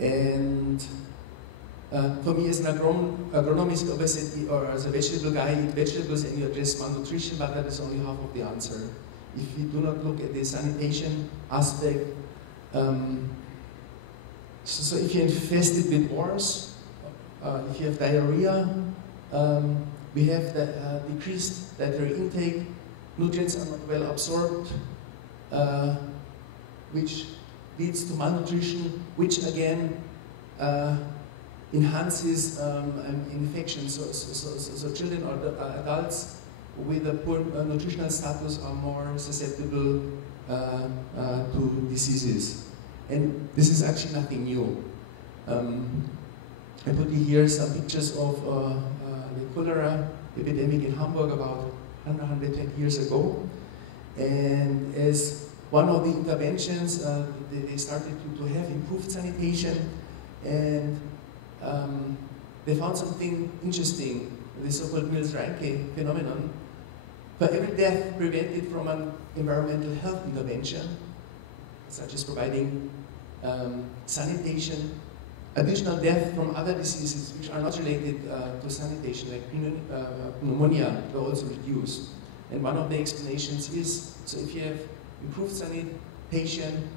And for me as an agronomist, obviously, or as a vegetable guy, you eat vegetables and you address malnutrition, but that is only half of the answer. If you do not look at the sanitation aspect, so if you're infested with wars, if you have diarrhea, we have the decreased dietary intake, nutrients are not well absorbed, which leads to malnutrition, which again enhances infections. So children or adults with a poor nutritional status are more susceptible to diseases. And this is actually nothing new. I put here some pictures of the cholera epidemic in Hamburg about 120 years ago. And as one of the interventions, they started to have improved sanitation, and they found something interesting, the so-called Mills-Reinke phenomenon. For every death prevented from an environmental health intervention, such as providing sanitation, additional death from other diseases which are not related to sanitation, like pneumonia, were also reduced. And one of the explanations is, so if you have improved sanitation,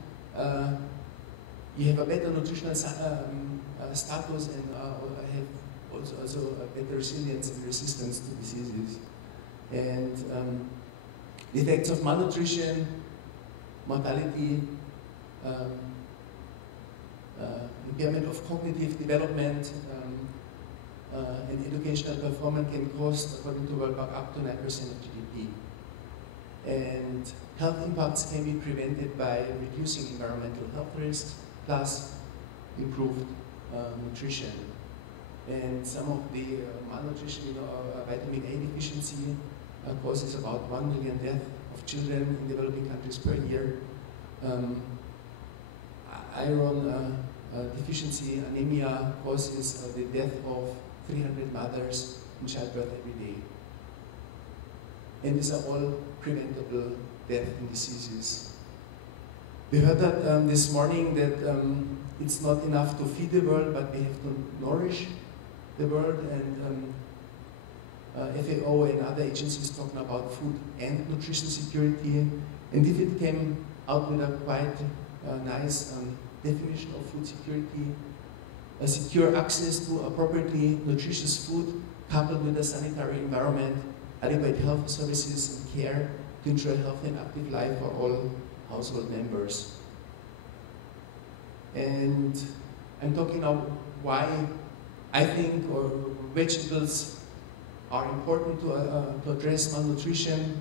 you have a better nutritional status and have also a better resilience and resistance to diseases. And the effects of malnutrition, mortality, impairment of cognitive development, and educational performance can cost, according to World Bank, up to 9% of GDP. And health impacts can be prevented by reducing environmental health risks, plus improved nutrition. And some of the malnutrition, vitamin A deficiency causes about 1 million deaths of children in developing countries per year. Iron deficiency, anemia, causes the death of 300 mothers in childbirth every day. And these are all preventable death and diseases. We heard that this morning that it's not enough to feed the world, but we have to nourish the world, and FAO and other agencies talking about food and nutrition security. And DFID came out with a quite nice definition of food security: a secure access to appropriately nutritious food coupled with a sanitary environment, adequate health services and care to ensure a healthy and active life for all household members. And I'm talking now why I think vegetables are important to address malnutrition.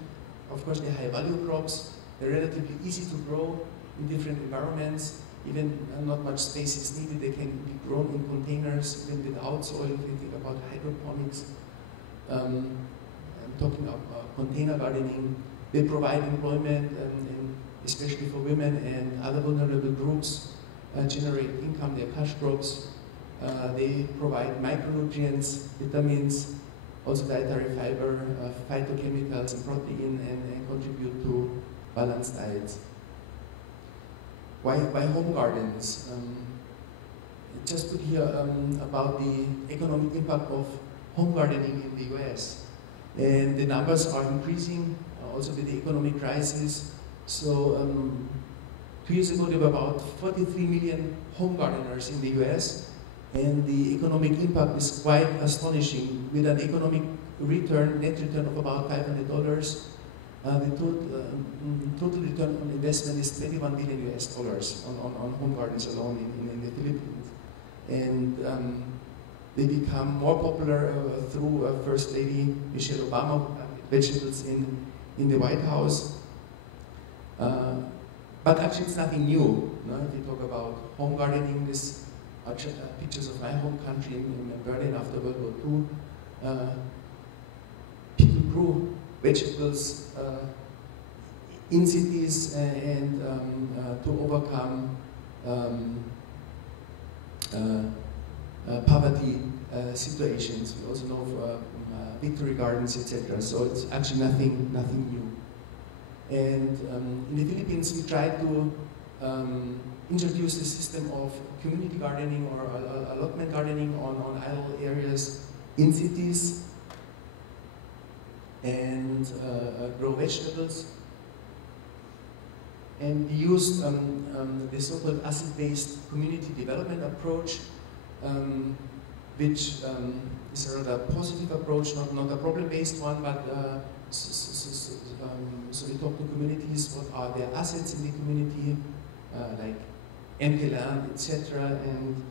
Of course, they're high-value crops. They're relatively easy to grow in different environments. Even not much space is needed. They can be grown in containers, even without soil. If you think about hydroponics, I'm talking about container gardening. They provide employment, and especially for women and other vulnerable groups, generate income. They're cash crops. They provide micronutrients, vitamins, also dietary fiber, phytochemicals, and protein, and contribute to balanced diets. Why home gardens? Just put here about the economic impact of home gardening in the US. And the numbers are increasing, also with the economic crisis. So 2 years ago, there were about 43 million home gardeners in the US, and the economic impact is quite astonishing, with an economic return, net return of about $500. The total return on investment is $21 billion US on home gardens alone in the Philippines. And they become more popular through First Lady Michelle Obama, vegetables in the White House. But actually it's nothing new. If you talk about home gardening, this are pictures of my home country in Berlin after World War II. People grew vegetables in cities and to overcome poverty situations. We also know of victory gardens, etc. So it's actually nothing new. And in the Philippines, we try to introduce the system of community gardening or allotment gardening on idle areas in cities, and grow vegetables. And we used the so-called asset-based community development approach, which is a rather positive approach, not a problem-based one, but so we talk to communities, what are their assets in the community, like empty land, etc. And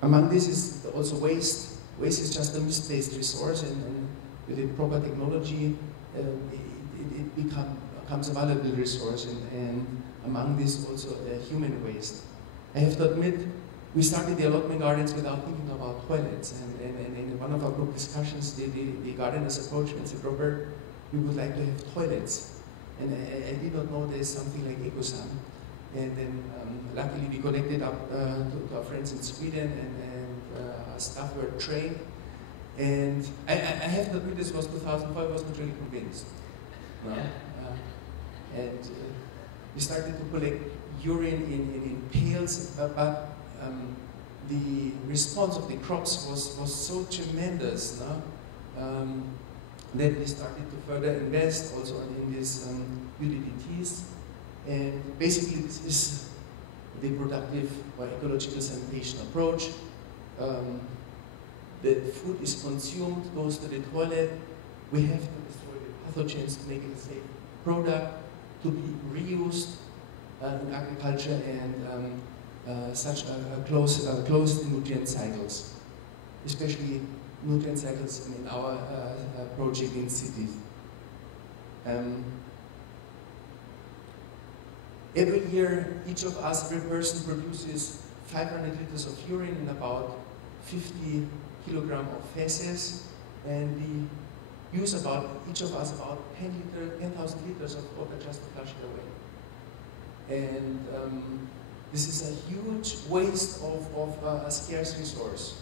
among this is also waste. Waste is just a misplaced resource, and with the proper technology, it becomes a valuable resource, and among this also human waste. I have to admit, we started the allotment gardens without thinking about toilets, and in one of our group discussions, the gardeners approached me and said, Robert, we would like to have toilets. And I did not know there's something like EcoSan. And then luckily we connected up to our friends in Sweden, and our staff were trained. And I have to admit, this was 2005, I was not really convinced. No? And we started to collect urine in pails, but the response of the crops was so tremendous, no? That we started to further invest also in these UDDTs. And basically this is the productive or ecological sanitation approach. The food is consumed, goes to the toilet. We have to destroy the pathogens to make it a safe product, to be reused in agriculture, and such a closed nutrient cycles, especially nutrient cycles in our project in cities. Every year, each of us, every person, produces 500 liters of urine and about 50 kilograms of feces, and we use each of us about 10,000 liters of water just to flush it away. And this is a huge waste of a scarce resource.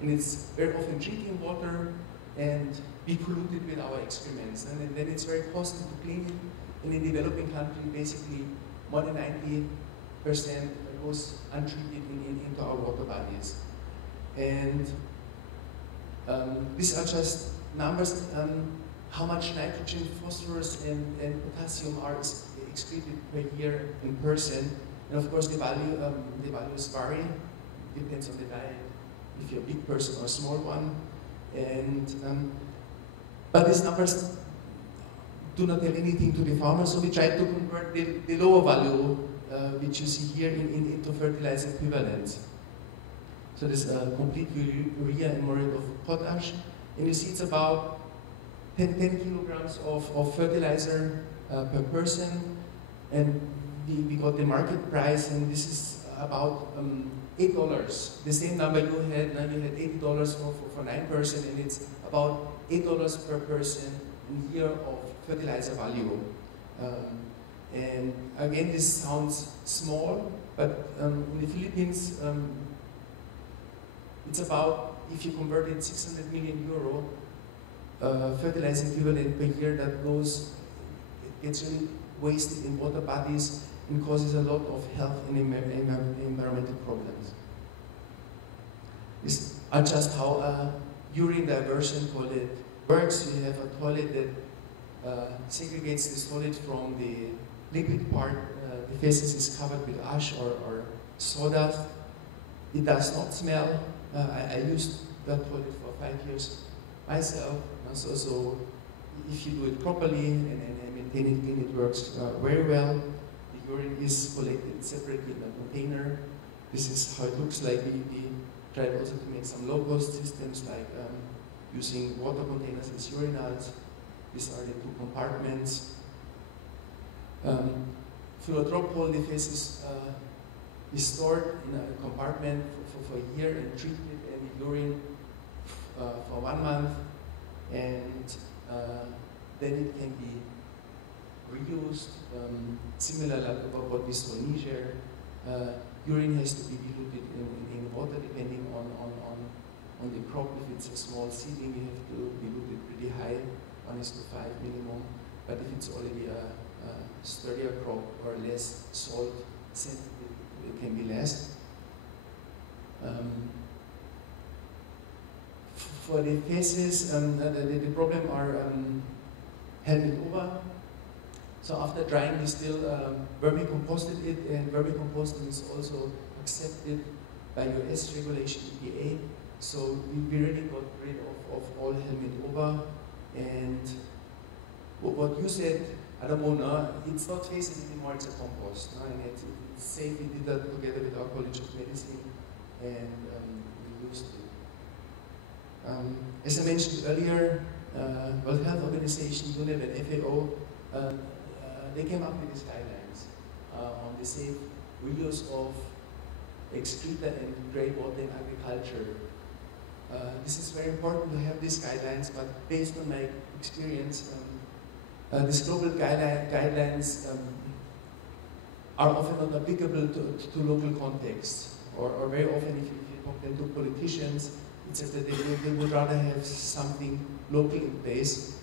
And it's very often drinking water, and we pollute it with our excrements. And then it's very costly to clean it. In a developing country, basically more than 90% goes untreated into our water bodies. And these are just numbers, how much nitrogen, phosphorus, and potassium are excreted per year in person. And of course, the values vary, depends on the diet, if you're a big person or a small one. And but these numbers do not tell anything to the farmer, so we try to convert the lower value, which you see here, into fertilizer equivalents. So this complete urea and muriate of potash, and you see it's about 10 kilograms of fertilizer per person, and we got the market price, and this is about $8. The same number you had, now you had $80 for 9 person, and it's about $8 per person in year of fertilizer value. And again, this sounds small, but in the Philippines, it's about, if you convert it, 600 million euro fertilizer equivalent per year that gets really wasted in water bodies and causes a lot of health and environmental problems. These are just how urine diversion toilet works. You have a toilet that segregates the solid from the liquid part. The faces is covered with ash or sawdust. It does not smell. I used that toilet for 5 years myself. So if you do it properly and maintain it clean, it works very well. The urine is collected separately in a container. This is how it looks like. We tried also to make some low-cost systems, like using water containers as urinals. These are the 2 compartments. Through a drop hole, the feces is stored in a compartment for a year and treated, and the urine for 1 month, and then it can be reused. Similar like what we saw in Niger, urine has to be diluted in water depending on the crop. If it's a small seedling, you have to dilute it pretty high, 1:5 minimum. But if it's already a sturdier crop or less salt sensitive, it can be less. For the phases, the problem are helmet over. So after drying, we still vermicomposted it, and vermicomposting is also accepted by US regulation EPA. So we really got rid of all helmet over. And what you said, Adamou, no, it's not phases anymore, it's a compost. No? And it's safe. We did that together with our College of Medicine, and we used it. As I mentioned earlier, World Health Organization, UNEP, and FAO, they came up with these guidelines on the safe reuse of excreta and grey water in agriculture. This is very important to have these guidelines, but based on my experience, these global guidelines are often not applicable to local contexts, or very often if you talk then to politicians, it's that they would rather have something local in place,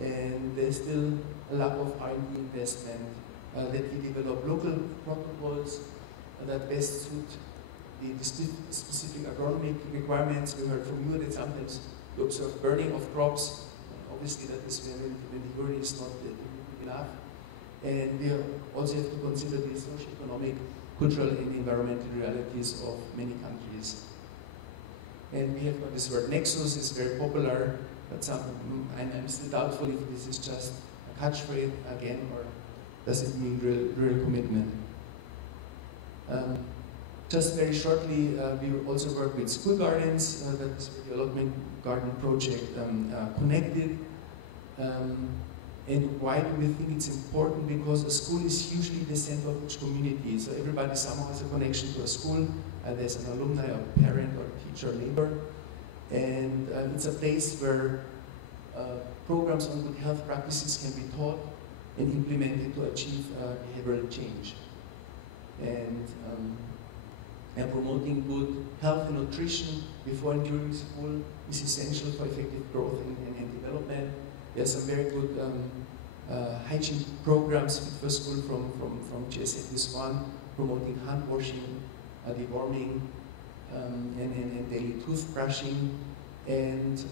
and there's still a lack of R&D investment that we develop local protocols that best suit the specific agronomic requirements. We heard from you that sometimes you observe burning of crops. Obviously, that is when the urine is not enough. And we also have to consider the socio-economic, cultural, and environmental realities of many countries. And we have got this word nexus, is very popular, but I'm still doubtful if this is just a catchphrase again, or does it mean real commitment. Just very shortly, we also work with school gardens, that's the development garden project connected. And why do we think it's important? Because a school is usually the center of each community, so everybody somehow has a connection to a school. There's an alumni, a parent, or teacher, neighbor, and it's a place where programs on good health practices can be taught and implemented to achieve behavioral change. And promoting good health and nutrition before and during school is essential for effective growth and development. There's some very good hygiene programs with first school from GSF one, promoting hand washing, deworming, and daily toothbrushing, and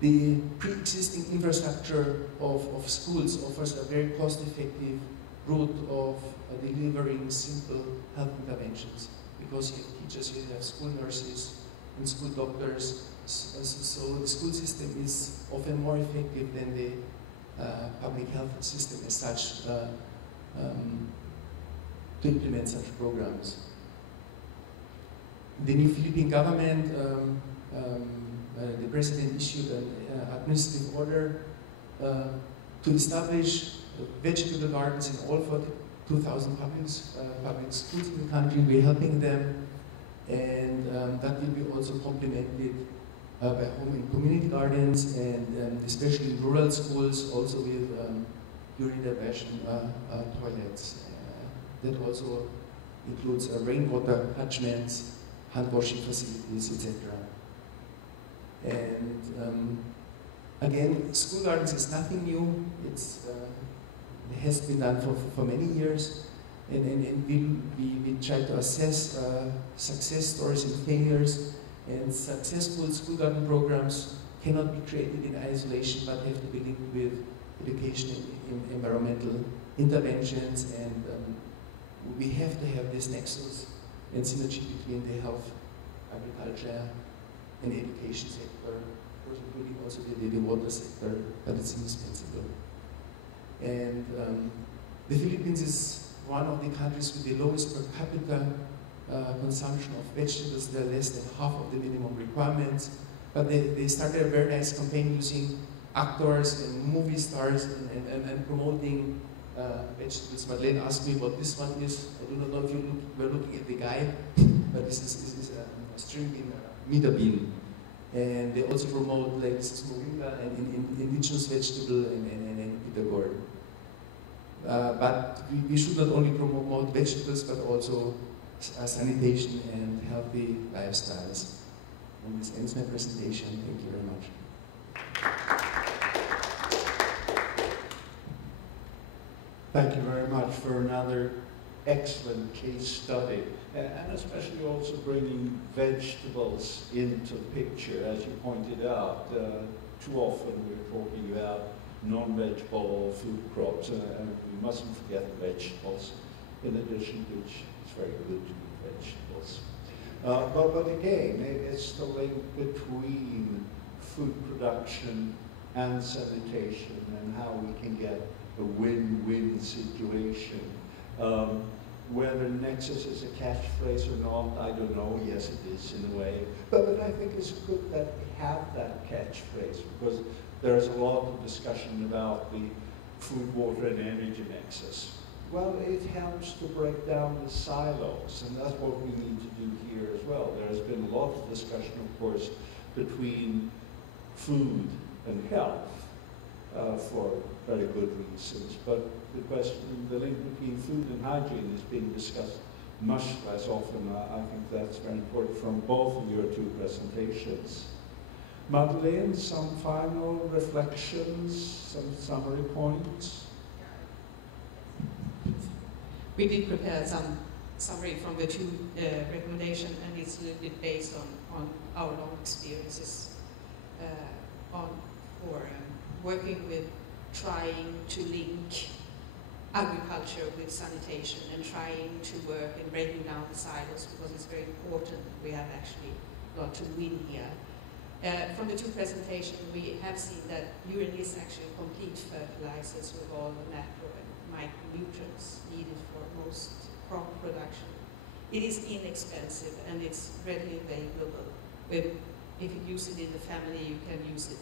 the pre-existing infrastructure of schools offers a very cost-effective route of delivering simple health interventions, because you have teachers, you have school nurses and school doctors, so the school system is often more effective than the public health system as such to implement such programs. The new Philippine government, the president issued an administrative order to establish vegetable gardens in all 42,000 public schools in the country. We're helping them, and that will be also complemented by home and community gardens, and especially in rural schools, also with urine diversion toilets. That also includes rainwater catchments, hand washing facilities, etc. And again, school gardens is nothing new. It has been done for many years, and we try to assess success stories and failures. And successful school garden programs cannot be created in isolation, but have to be linked with education in environmental interventions, and we have to have this nexus and synergy between the health, agriculture, and education sector, of course including also the water sector, but it's indispensable. And the Philippines is one of the countries with the lowest per capita consumption of vegetables. They're less than half of the minimum requirements, but they started a very nice campaign using actors and movie stars and promoting vegetables. Madeleine asked me what this one is. I do not know if you were looking at the guy, but this is a string bean, meter bean. And they also promote, like, this is moringa and indigenous vegetable and bitter gourd. But we should not only promote vegetables, but also sanitation and healthy lifestyles. And this ends my presentation. Thank you very much. Thank you very much for another excellent case study, and especially also bringing vegetables into the picture, as you pointed out. Too often we're talking about non-vegetable food crops, and we mustn't forget the vegetables, in addition, which is very good to eat vegetables. But again, it's the link between food production and sanitation, and how we can get a win-win situation. Whether nexus is a catchphrase or not, I don't know. Yes, it is in a way. But I think it's good that we have that catchphrase, because there is a lot of discussion about the food, water, and energy nexus. Well, it helps to break down the silos, and that's what we need to do here as well. There has been a lot of discussion, of course, between food and health for very good reasons, but the question, the link between food and hygiene is being discussed much less often. I think that's very important from both of your two presentations. Madeleine, some final reflections, some summary points? We did prepare some summary from the two recommendations, and it's a little bit based on our own experiences for working with trying to link agriculture with sanitation and trying to work in breaking down the silos, because it's very important. We have actually got to win here. From the two presentations, we have seen that urine is actually complete fertilizers with all the macro and micronutrients needed for most crop production. It is inexpensive and it's readily available. If you use it in the family, you can use it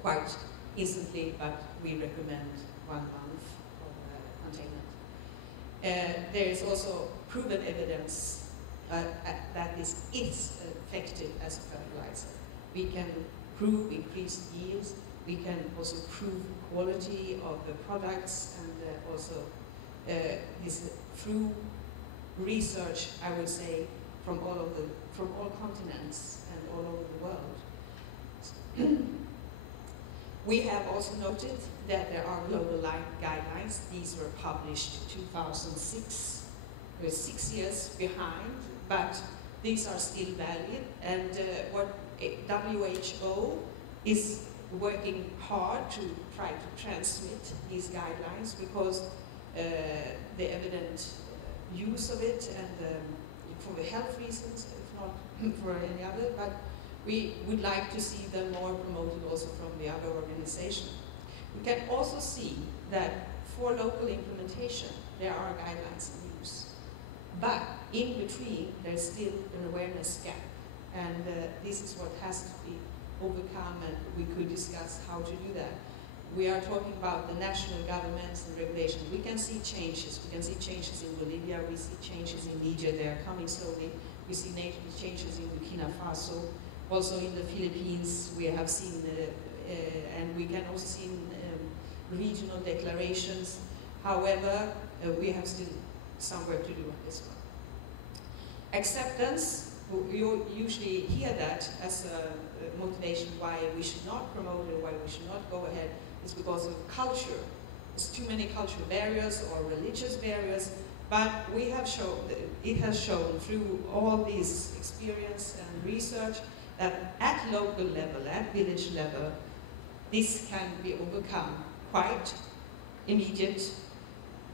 quite instantly, but we recommend 1 month of containment. There is also proven evidence that this is effective as a fertilizer. We can prove increased yields. We can also prove quality of the products, and also this through research, I would say, from all continents and all over the world. We have also noted that there are global guidelines. These were published in 2006. We're 6 years behind, but these are still valid. And what WHO is working hard to try to transmit these guidelines, because the evident use of it and for the health reasons, if not for any other, but we would like to see them more promoted also from the other organization. We can also see that for local implementation, there are guidelines in use. But in between, there's still an awareness gap. And this is what has to be overcome, and we could discuss how to do that. We are talking about the national governments and regulations. We can see changes. We can see changes in Bolivia. We see changes in Niger. They are coming slowly. We see changes in Burkina Faso. Also in the Philippines, we have seen, and we can also see regional declarations. However, we have still some work to do on this one. Acceptance, you usually hear that as a motivation why we should not promote it, why we should not go ahead, is because of culture. There's too many cultural barriers or religious barriers, but we have shown, it has shown through all this experience and research that at local level, at village level, this can be overcome quite immediate,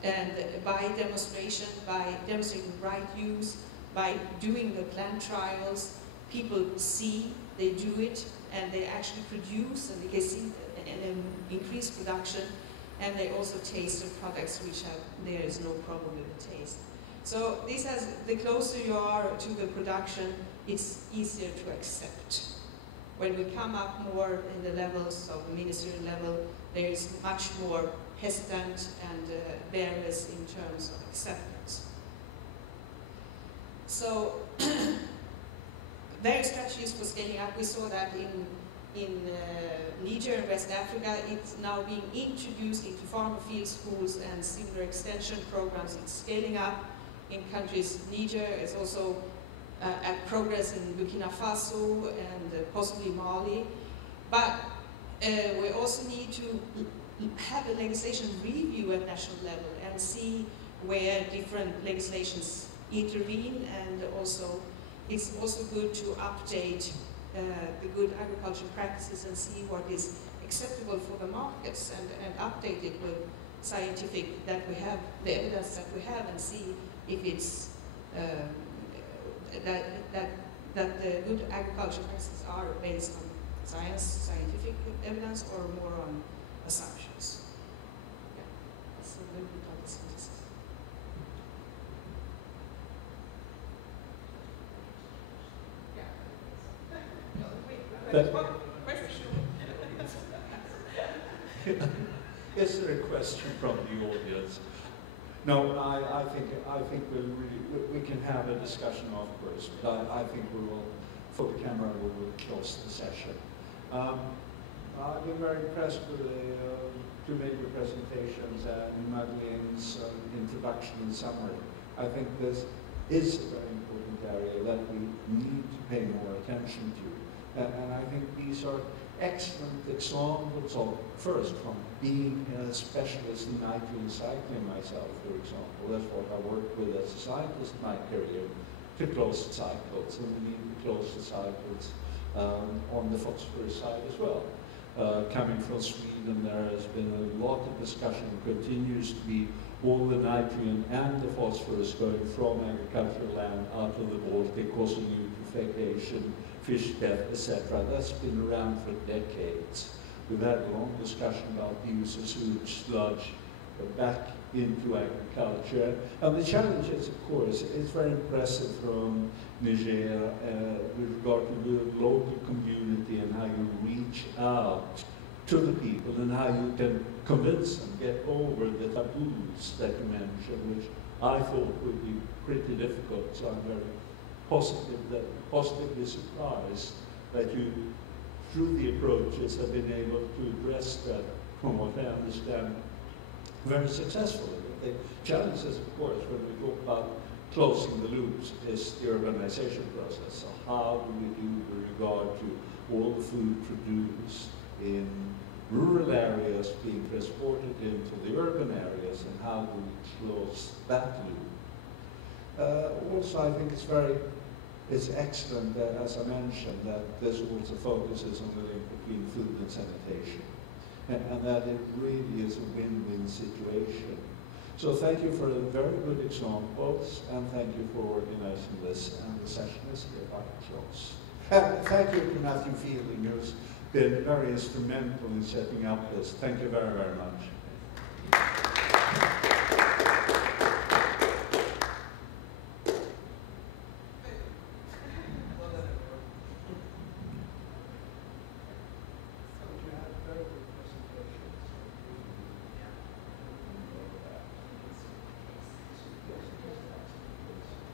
and by demonstration, by demonstrating right use, by doing the plant trials, people see, they do it, and they actually produce, and they can see an increased production, and they also taste the products which have, there is no problem with the taste. So this has, the closer you are to the production, it's easier to accept. When we come up more in the levels of the ministerial level, there is much more hesitant and barriers in terms of acceptance. So, various strategies for scaling up. We saw that in Niger and West Africa. It's now being introduced into farmer field schools and similar extension programs. It's scaling up in countries. Niger is also at progress in Burkina Faso and possibly Mali. But we also need to have a legislation review at national level and see where different legislations intervene, and also it's also good to update the good agricultural practices and see what is acceptable for the markets, and update it with scientific that we have, the evidence that we have, and see if it's that the good agricultural practices are based on scientific evidence or more on assumptions. Yeah, that's a little bit of the synthesis. Is there a question from the audience? No, I think we can have a discussion afterwards, but I think we will, for the camera, we will close the session. I've been very impressed with the two major presentations and Madeleine's introduction and summary. I think this is a very important area that we need to pay more attention to. And I think these are excellent examples of, first, from being a specialist in nitrogen cycling myself, for example. That's what I worked with as a scientist in my career, to close the cycles, and we need to close the cycles on the phosphorus side as well. Coming from Sweden, there has been a lot of discussion, continues to be, all the nitrogen and the phosphorus going from agricultural land out of the Baltic, causing eutrophication, fish death, etc. That's been around for decades. We've had a long discussion about the use of sewage sludge back into agriculture. And the challenge is, of course, it's very impressive from Niger with regard to the local community and how you reach out to the people and how you can convince them, get over the taboos that you mentioned, which I thought would be pretty difficult. So I'm very positively surprised that you, through the approaches, have been able to address that, from what I understand, very successfully. The challenge is, of course, when we talk about closing the loops, is the urbanization process. So how do we do with regard to all the food produced in rural areas being transported into the urban areas, and how do we close that loop? Also, I think it's excellent, as I mentioned, that this also focuses on the link between food and sanitation, and that it really is a win-win situation. So thank you for the very good examples, and thank you for organizing this, and the session is hereby closed. Thank you to Matthew Fielding, who's been very instrumental in setting up this. Thank you very, very much.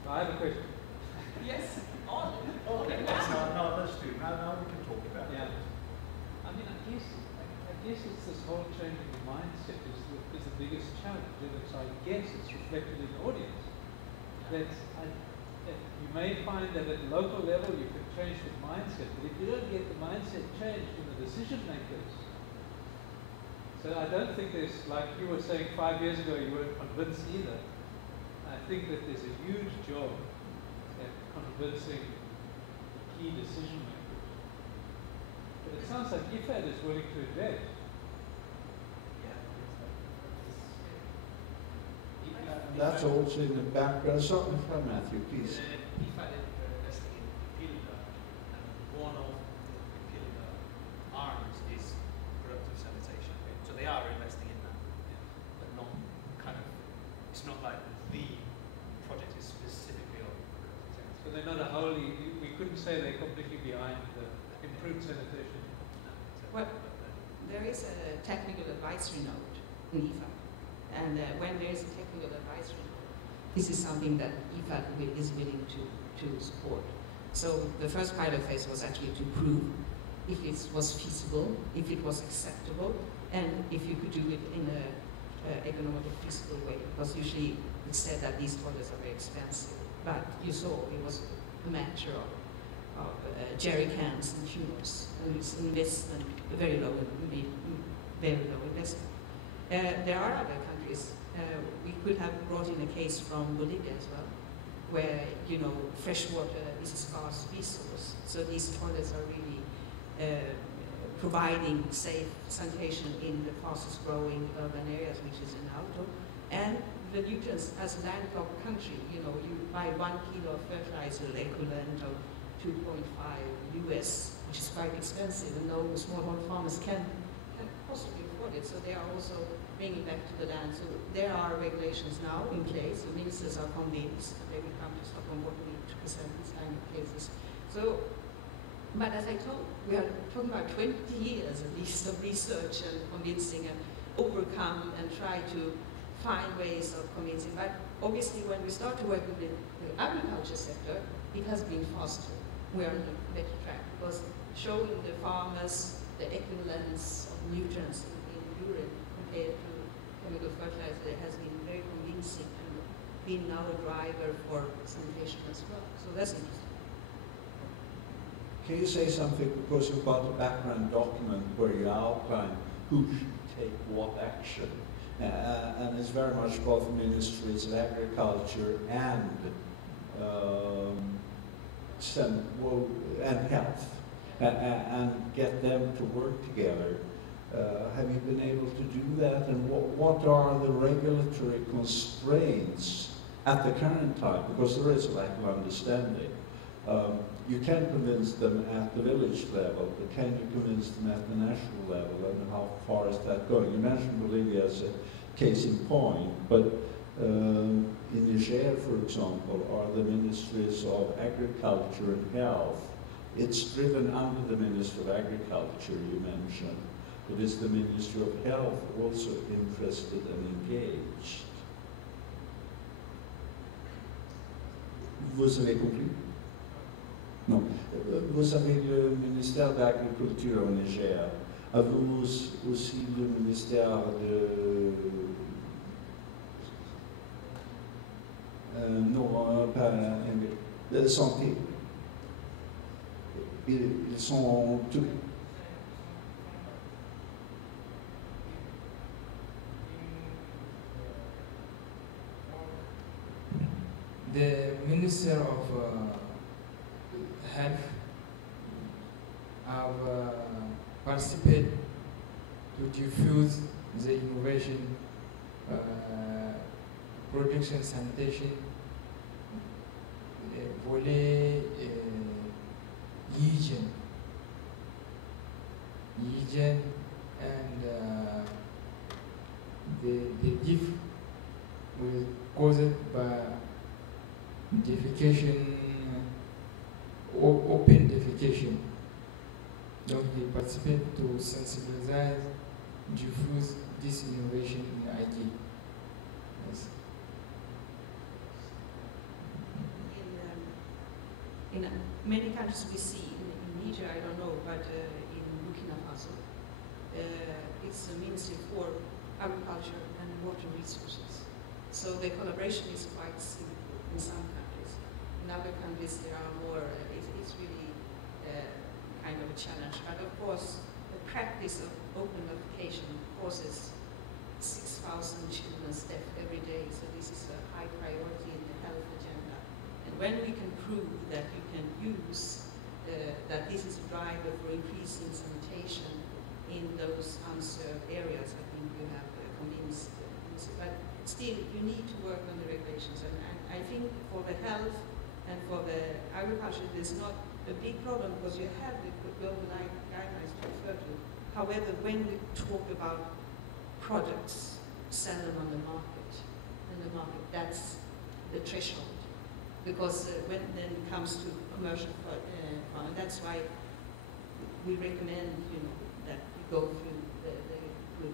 I have a question. Yes, on. No, let's do. Now we can talk about it. Yeah. I mean, I guess it's this whole changing the mindset is the biggest challenge, and so I guess it's reflected in the audience. That you may find that at local level you can change the mindset, but if you don't get the mindset changed in the decision makers, so I don't think there's, like you were saying 5 years ago, you weren't convinced either. I think that there's a huge job at convincing the key decision makers. But it sounds like IFAD is willing to invest. That's also in the background. Something from Matthew, please. IFAD are investing in PPILDA, and one of the PPILDA arms is productive sanitation. So they are investing in that, but not kind of, it's not like the project is specifically on productive sanitation. So they're not a wholly, we couldn't say they're completely behind the improved sanitation. Well, there is a technical advisory note in IFAD, and when there is a technical advisory note, this is something that IFAD is willing to support. So the first pilot phase was actually to prove if it was feasible, if it was acceptable, and if you could do it in an economically feasible way, because usually it's said that these toilets are very expensive, but you saw it was a matter of jerry cans and tumors, and it's investment, very low investment. There are other countries We could have brought in a case from Bolivia as well, where, you know, fresh water is a scarce resource. So these toilets are really providing safe sanitation in the fastest growing urban areas, which is in Alto. And the nutrients, as a landlocked country, you know, you buy 1 kilo of fertilizer equivalent of 2.5 US, which is quite expensive, and no smallholder farmers can possibly afford it. So they are also bringing back to the land. So there are regulations now in place. The ministers are convinced that they will come to Stockholm what we need to present these kind of cases. So, but as I told, we are talking about 20 years at least of research and convincing and overcome and try to find ways of convincing. But obviously when we start to work with the agriculture sector, it has been faster. We are on a better track because showing the farmers the equivalence of nutrients in urine compared to chemical fertilizer has been very convincing and been now a driver for sanitation as well. So that's interesting. Can you say something, because you've got a background document where you outline who should take what action, and it's very much both ministries of agriculture and health, and get them to work together. Have you been able to do that, and what are the regulatory constraints at the current time? Because there is a lack of understanding. You can convince them at the village level, but can you convince them at the national level, and how far is that going? You mentioned Bolivia as a case in point, but in Niger, for example, are the ministries of agriculture and health. It's driven under the Ministry of Agriculture, you mentioned, but is the Ministry of Health also interested and engaged? Vous avez compris? Non. Vous savez, le ministère de l'Agriculture au Niger, avez-vous aussi le ministère de santé? Ils sont tous. The Minister of Health have participated to diffuse the innovation, production, sanitation, volet hygiene, and the diff was caused by defecation, open defecation. Donc they participate to sensibilize, diffuse this innovation in Aguié. Yes. In many countries we see, in Niger I don't know, but in Burkina Faso, it's the Ministry for Agriculture and Water Resources. So the collaboration is quite simple in some countries. In other countries there are more, it's really kind of a challenge. But of course, the practice of open notification causes 6,000 children's death every day. So this is a high priority in the health agenda. And when we can prove that you can use, that this is a driver for increasing sanitation in those unserved areas, I think you have convinced. But still, you need to work on the regulations. And I think for the health and for the agriculture, there's not a big problem because you have the global guidelines to refer to. However, when we talk about products, sell them on the market, that's the threshold. Because when then it comes to commercial farming, that's why we recommend, that you go through the good